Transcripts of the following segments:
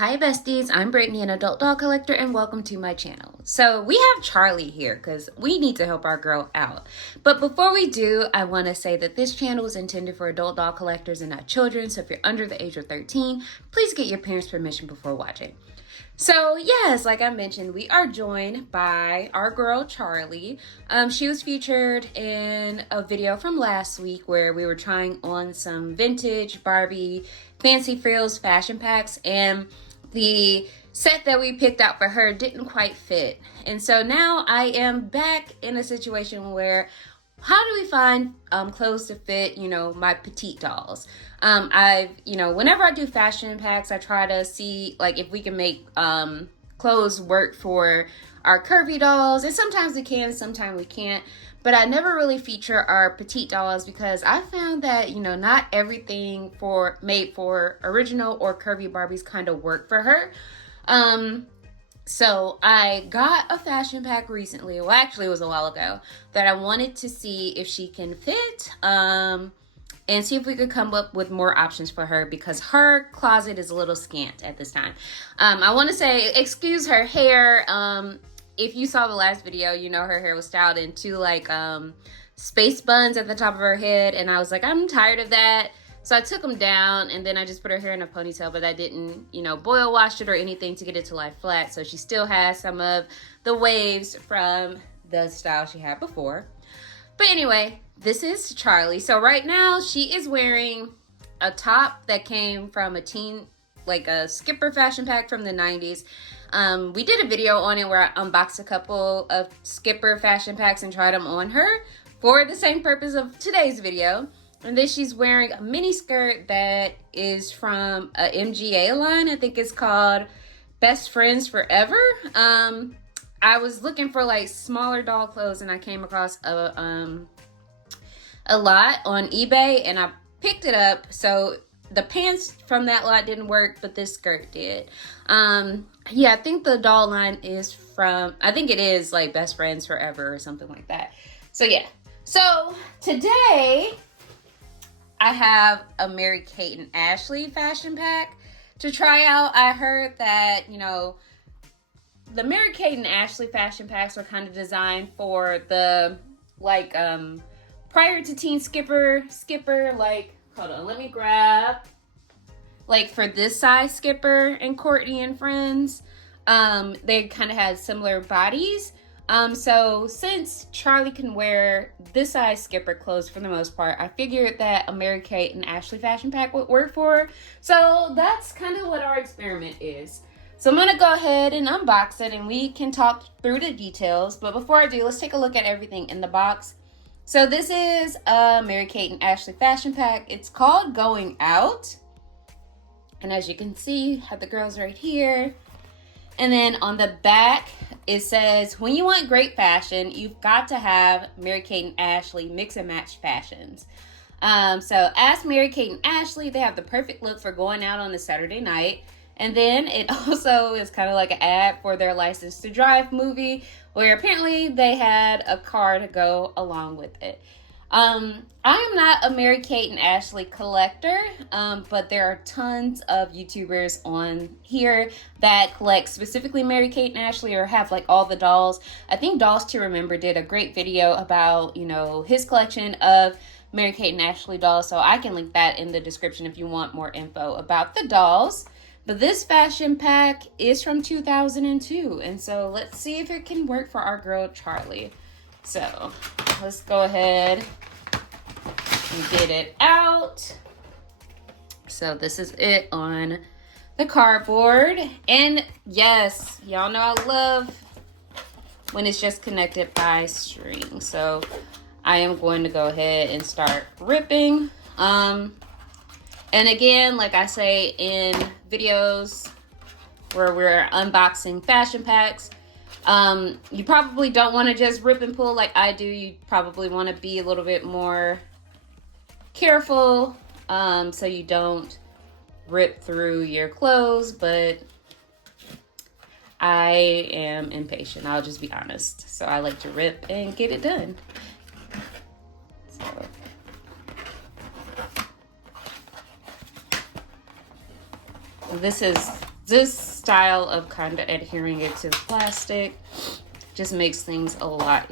Hi besties, I'm Brittany, an adult doll collector, and welcome to my channel. So we have Charlie here because we need to help our girl out. But before we do, I want to say that this channel is intended for adult doll collectors and not children. So if you're under the age of 13, please get your parents' permission before watching. So yes, like I mentioned, we are joined by our girl Charlie. She was featured in a video from last week where we were trying on some vintage Barbie fancy frills fashion packs, and the set that we picked out for her didn't quite fit. And so now I am back in a situation where how do we find clothes to fit, my petite dolls? Whenever I do fashion packs, I try to see like if we can make clothes work for our curvy dolls, and sometimes we can, sometimes we can't. But I never really feature our petite dolls because I found that, not everything made for original or curvy Barbies kind of work for her. So I got a fashion pack recently, well actually it was a while ago, that I wanted to see if she can fit, and see if we could come up with more options for her because her closet is a little scant at this time. I want to say, excuse her hair. If you saw the last video, her hair was styled into like space buns at the top of her head, and I was like, I'm tired of that. So I took them down, and then I just put her hair in a ponytail, but I didn't, boil wash it or anything to get it to lie flat. So she still has some of the waves from the style she had before. But anyway, this is Charlie. So right now she is wearing a top that came from a Skipper fashion pack from the 90s. We did a video on it where I unboxed a couple of Skipper fashion packs and tried them on her for the same purpose of today's video. And then she's wearing a mini skirt that is from a MGA line. I think it's called Best Friends Forever. I was looking for like smaller doll clothes, and I came across a lot on eBay, and I picked it up. So the pants from that lot didn't work, but this skirt did. Yeah, I think the doll line is I think it is like Best Friends Forever or something like that. So yeah. So today I have a Mary-Kate and Ashley fashion pack to try out. I heard that, the Mary-Kate and Ashley fashion packs are kind of designed for the, prior to Teen Skipper, hold on, let me grab, for this size Skipper and Courtney and Friends, they kind of had similar bodies. So since Charlie can wear this size Skipper clothes for the most part, I figured that a Mary-Kate and Ashley fashion pack would work for her. So that's kind of what our experiment is. So I'm going to go ahead and unbox it, and we can talk through the details. But before I do, let's take a look at everything in the box. So this is a Mary-Kate and Ashley fashion pack. It's called Going Out. And as you can see, you have the girls right here. And then on the back, it says, when you want great fashion, you've got to have Mary-Kate and Ashley mix and match fashions. So ask Mary-Kate and Ashley, they have the perfect look for going out on a Saturday night. And then it also is kind of like an ad for their License to Drive movie, where apparently they had a car to go along with it. I am not a Mary-Kate and Ashley collector, but there are tons of YouTubers on here that collect specifically Mary-Kate and Ashley or have like all the dolls. I think Dolls to Remember did a great video about, his collection of Mary-Kate and Ashley dolls, so I can link that in the description if you want more info about the dolls. But this fashion pack is from 2002, and so let's see if it can work for our girl Charlie. So let's go ahead and get it out. So this is it on the cardboard. And yes, y'all know I love when it's just connected by string. So I am going to go ahead and start ripping. And again, like I say in videos where we're unboxing fashion packs, you probably don't want to just rip and pull like I do. You probably want to be a little bit more careful, so you don't rip through your clothes, but I am impatient, I'll just be honest. So I like to rip and get it done. So This is this style of kind of adhering it to the plastic just makes things a lot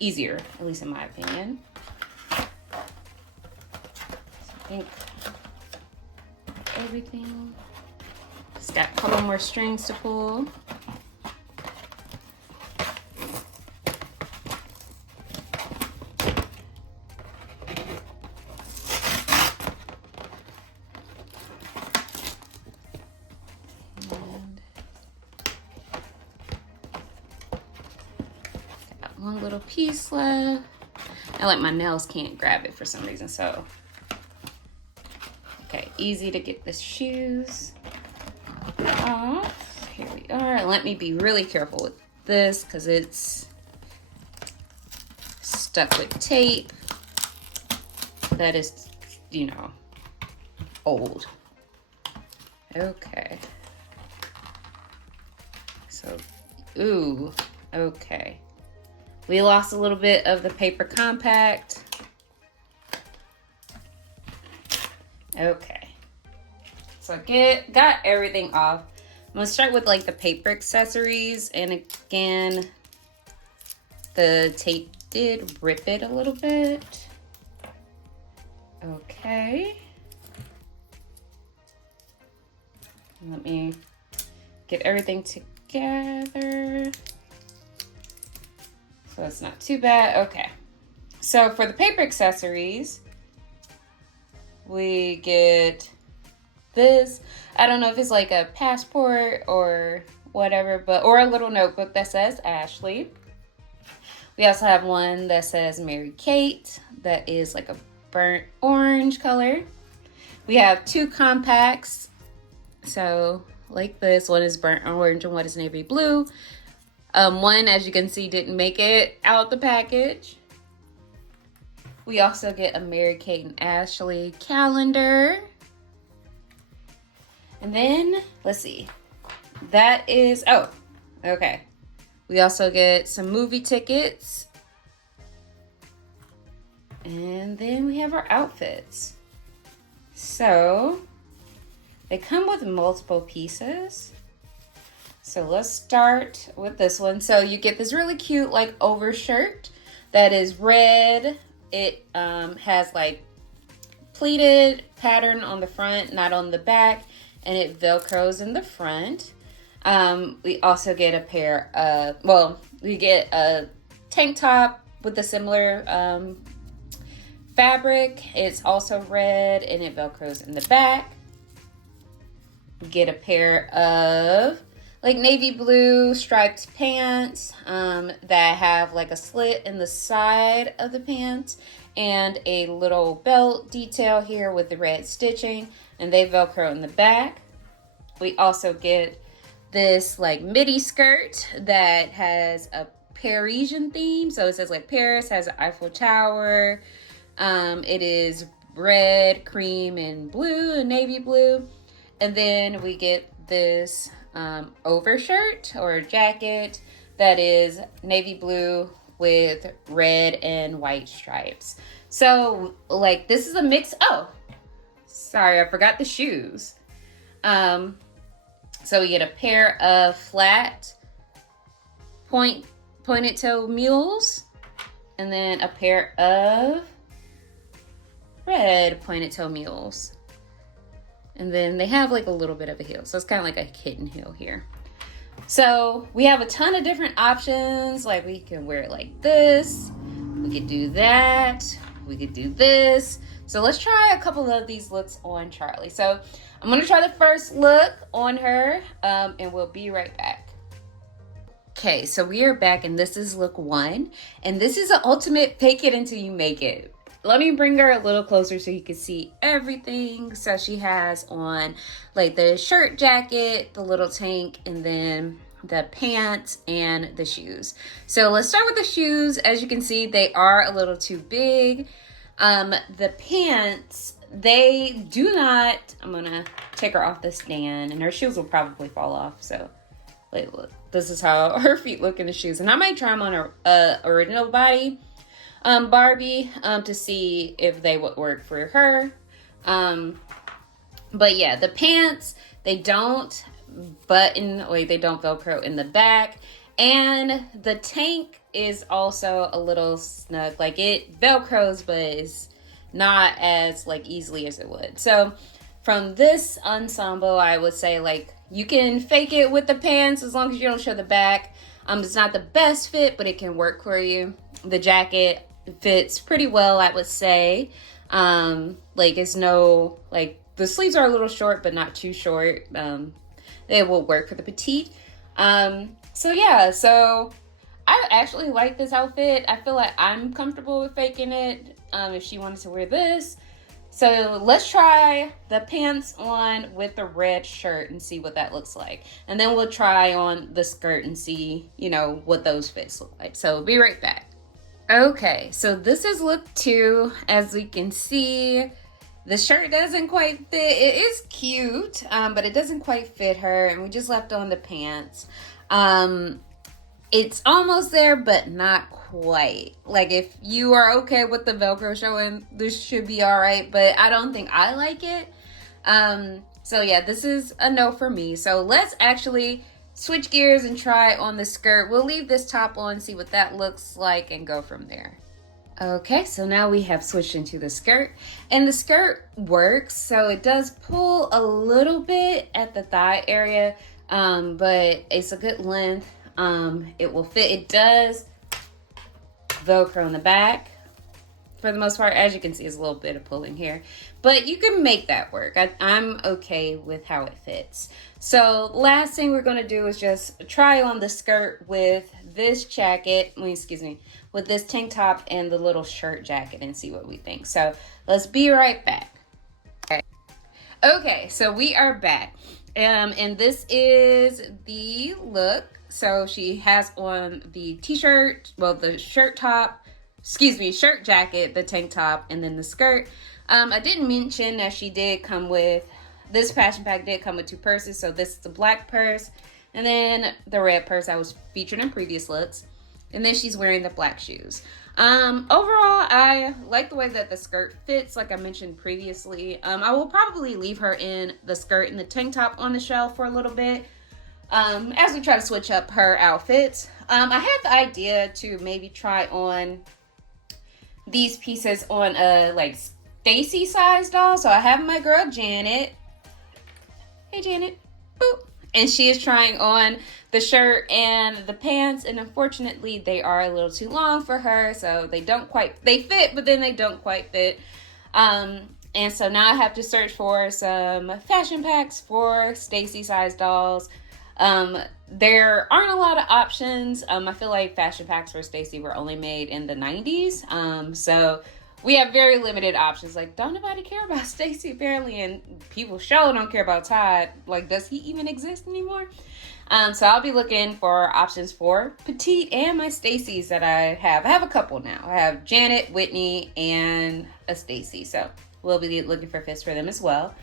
easier, at least in my opinion. So I think everything. Just got a couple more strings to pull. One little piece left. I like my nails can't grab it for some reason, so okay, easy to get the shoes off. Here we are. And let me be really careful with this because it's stuck with tape that is, you know, old. Okay. So, ooh, okay. We lost a little bit of the paper compact. Okay. So got everything off. I'm gonna start with like the paper accessories. And again, the tape did rip it a little bit. Okay. Let me get everything together. So it's not too bad. Okay. So for the paper accessories, we get this. I don't know if it's like a passport or whatever, but or a little notebook that says Ashley. We also have one that says Mary Kate that is like a burnt orange color. We have two compacts. So like this one is burnt orange and one is navy blue. One, as you can see, didn't make it out the package. We also get a Mary Kate and Ashley calendar. And then, let's see. That is, oh, okay. We also get some movie tickets. And then we have our outfits. So, they come with multiple pieces. So let's start with this one. So you get this really cute like overshirt that is red. It has like pleated pattern on the front, not on the back, and it velcros in the front. We also get a pair of, well, we get a tank top with a similar fabric. It's also red and it velcros in the back. We get a pair of like navy blue striped pants that have like a slit in the side of the pants and a little belt detail here with the red stitching, and they velcro in the back. We also get this like midi skirt that has a Parisian theme. So it says like Paris, has an Eiffel Tower. It is red, cream, and blue, and navy blue. And then we get this overshirt or jacket that is navy blue with red and white stripes. So like this is a mix. Oh, sorry, I forgot the shoes. So we get a pair of flat pointed toe mules and then a pair of red pointed toe mules. And then they have like a little bit of a heel. So it's kind of like a hidden heel here. So we have a ton of different options. Like we can wear it like this. We could do that. We could do this. So let's try a couple of these looks on Charlie. So I'm going to try the first look on her and we'll be right back. Okay, so we are back and this is look 1. And this is an ultimate fake it until you make it. Let me bring her a little closer so you can see everything. So she has on like the shirt, jacket, the little tank, and then the pants and the shoes. So let's start with the shoes. As you can see, they are a little too big. The pants, they do not, I'm gonna take her off the stand and her shoes will probably fall off. So wait, look, this is how her feet look in the shoes. And I might try them on her original body. Barbie to see if they would work for her. But yeah, the pants, they don't button, like they don't Velcro in the back. And the tank is also a little snug. Like it Velcros, but it's not as like easily as it would. So from this ensemble, I would say like you can fake it with the pants as long as you don't show the back. It's not the best fit, but it can work for you. The jacket fits pretty well, I would say. Like it's no, like the sleeves are a little short, but not too short. They will work for the petite. So yeah, so I actually like this outfit. I feel like I'm comfortable with faking it, if she wanted to wear this. So let's try the pants on with the red shirt and see what that looks like. And then we'll try on the skirt and see, you know, what those fits look like. So be right back. Okay, so this is look 2. As we can see, the shirt doesn't quite fit. It is cute, but it doesn't quite fit her. And we just left on the pants. It's almost there, but not quite. Like if you are okay with the Velcro showing, this should be all right, but I don't think I like it. So yeah, this is a no for me. So let's actually switch gears and try on the skirt. We'll leave this top on, see what that looks like, and go from there. Okay, so now we have switched into the skirt, and the skirt works. So it does pull a little bit at the thigh area, but it's a good length. It will fit. It does Velcro in the back for the most part. As you can see, there's a little bit of pulling here, but you can make that work. I'm okay with how it fits. So last thing we're going to do is just try on the skirt with this jacket, with this tank top and the little shirt jacket and see what we think. So let's be right back. Okay, so we are back. And this is the look. So she has on the t-shirt, well, the shirt jacket, the tank top, and then the skirt. I didn't mention that she did come with, this fashion pack did come with 2 purses. So this is the black purse, and then the red purse I was featured in previous looks. And then she's wearing the black shoes. Overall, I like the way that the skirt fits, like I mentioned previously. I will probably leave her in the skirt and the tank top on the shelf for a little bit, as we try to switch up her outfits. I had the idea to maybe try on these pieces on a like Stacy size doll. So I have my girl Janet. Hey Janet. Boop. And she is trying on the shirt and the pants, and unfortunately they are a little too long for her, so they fit, but then they don't quite fit. And so now I have to search for some fashion packs for Stacy size dolls. There aren't a lot of options. I feel like fashion packs for Stacy were only made in the 90s. So we have very limited options. Like, don't nobody care about Stacy apparently, and people sure don't care about Todd. Like, does he even exist anymore? So I'll be looking for options for petite and my Stacy's that I have. I have a couple now. I have Janet, Whitney, and a Stacy. So we'll be looking for fits for them as well.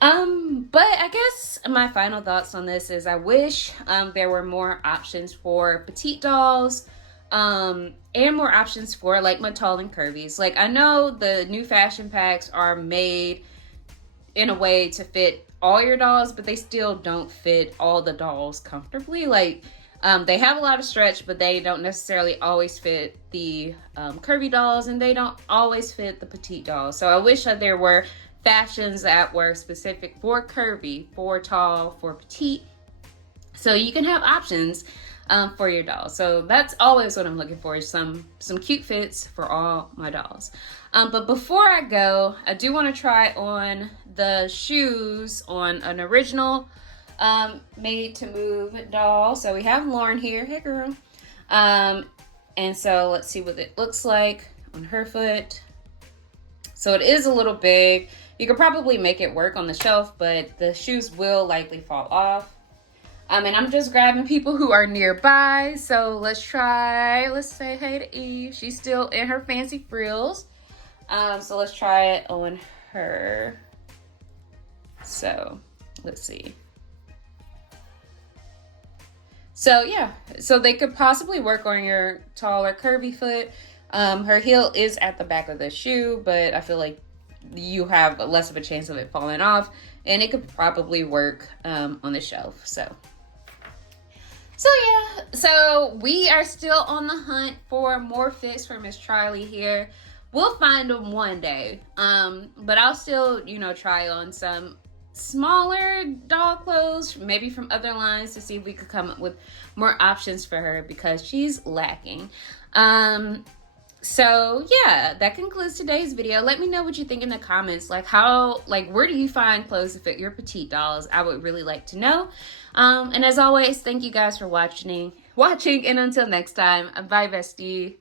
But I guess my final thoughts on this is I wish there were more options for petite dolls, and more options for like my tall and curvies. Like, I know the new fashion packs are made in a way to fit all your dolls, but they still don't fit all the dolls comfortably. Like, they have a lot of stretch, but they don't necessarily always fit the curvy dolls, and they don't always fit the petite dolls. So I wish that there were fashions that were specific for curvy, for tall, for petite, so you can have options for your dolls. So that's always what I'm looking for, is some cute fits for all my dolls. But before I go, I do want to try on the shoes on an original Made to Move doll. So we have Lauren here. Hey girl. And so let's see what it looks like on her foot. So it is a little big. You could probably make it work on the shelf, but the shoes will likely fall off. And I'm just grabbing people who are nearby. So let's say hey to Eve. She's still in her fancy frills. So let's try it on her. So let's see. So yeah, so they could possibly work on your tall or curvy foot. Her heel is at the back of the shoe, but I feel like you have less of a chance of it falling off, and it could probably work on the shelf. So yeah, so we are still on the hunt for more fits for Miss Charlie here. We'll find them one day, but I'll still, you know, try on some smaller doll clothes, maybe from other lines, to see if we could come up with more options for her, because she's lacking. So yeah, that concludes today's video. Let me know what you think in the comments. Like where do you find clothes to fit your petite dolls? I would really like to know. And as always, thank you guys for watching, and until next time, bye bestie.